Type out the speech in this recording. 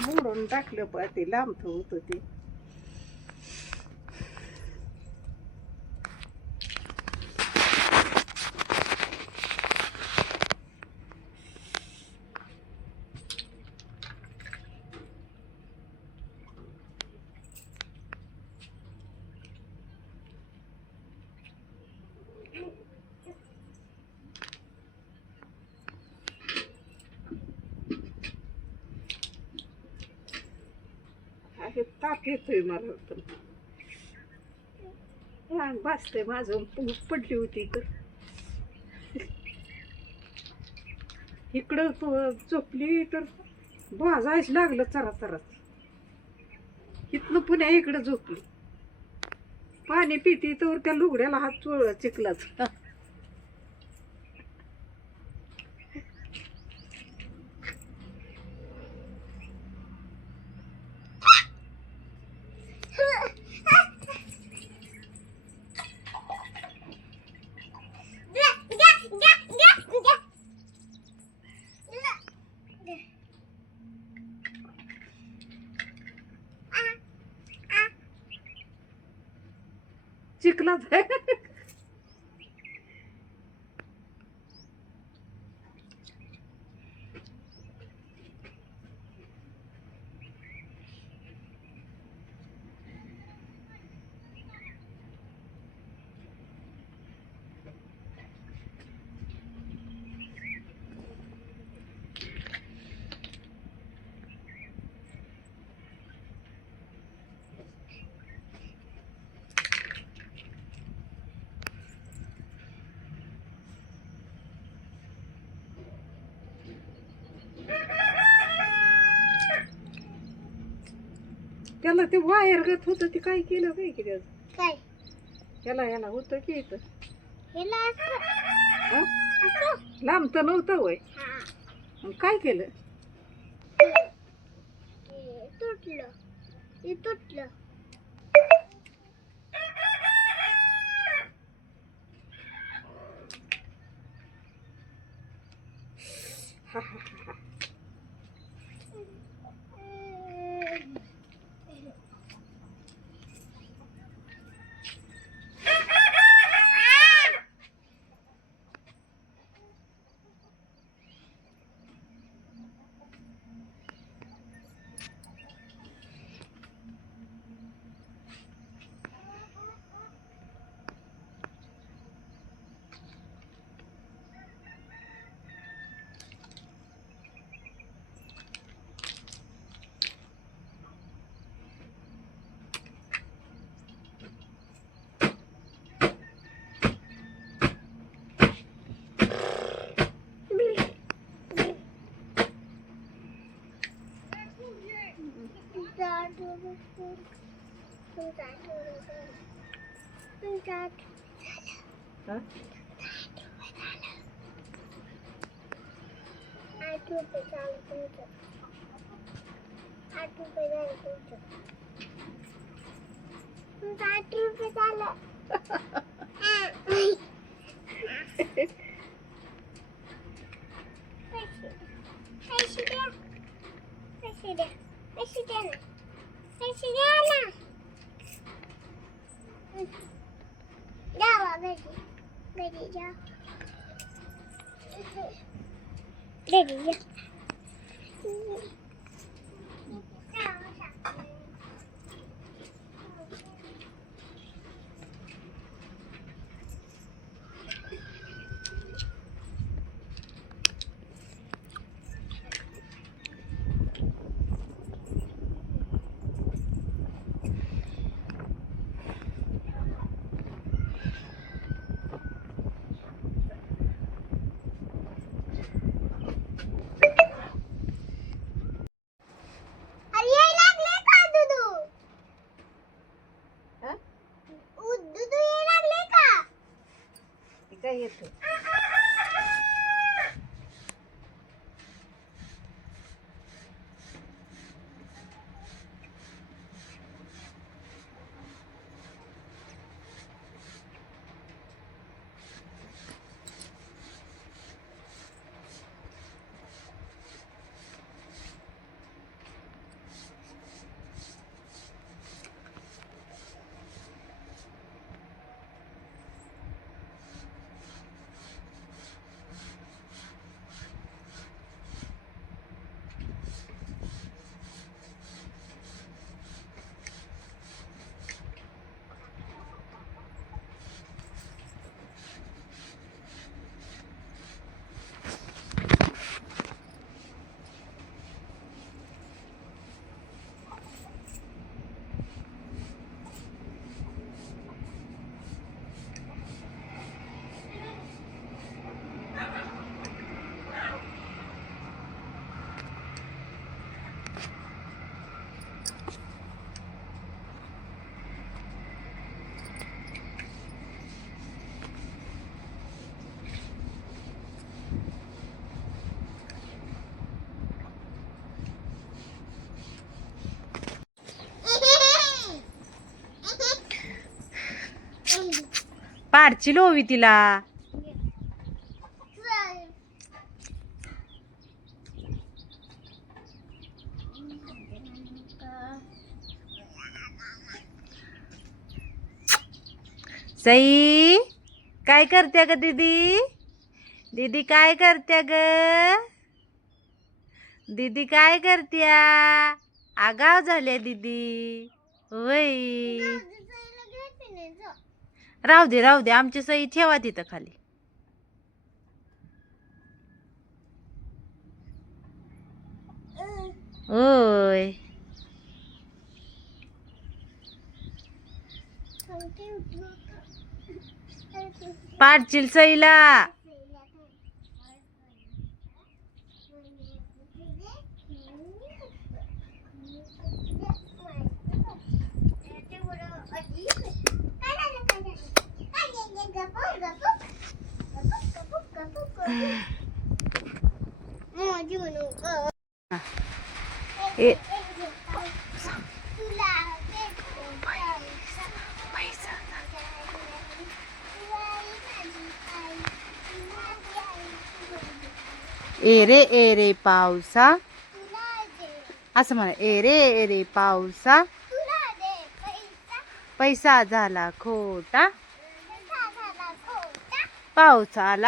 मोडून टाकलं पण ते लांबत होतं ते. हे ताप येतोय मला पण. अंग भाजतंय माझं. पडली होती इकडं झोपली तर भाजायच लागलं चरा चरा. इथनं पुन्हा इकडं झोपली. पाणी पिती तर त्या लुगड्याला हात चोळ चिखलाच. चिखलाच आहे. त्याला ते वायर गत होतं ते काय केलं काय की त्याचं काय ह्याला होतं की इथं हेला हा? असं लांब तर नव्हतं वय. हा मग काय केलं? तुटलं हे तुटलं. हा हा हा. हा? ₹8 झालं तुमचं. ₹8 झालं तुमचं. तुमचं ₹8 झालं. पैसे द्या. पैसे द्या. पैसे द्या ना. पैसे द्या ना. जावा घरी. घरी जा. घरी जा. पाडची लोवी तिला. सई काय करते ग दीदी? दीदी काय करते ग? दीदी काय करत्या? आगाव झाल्या दीदी. वय राहू दे राहू दे, आमची सई ठेवा तिथं खाली. ओय पाडशील सईला. ए ए रे पावसा, असं म्हणा. ए रे पावसा, पैसा झाला खोटा, पाऊस आला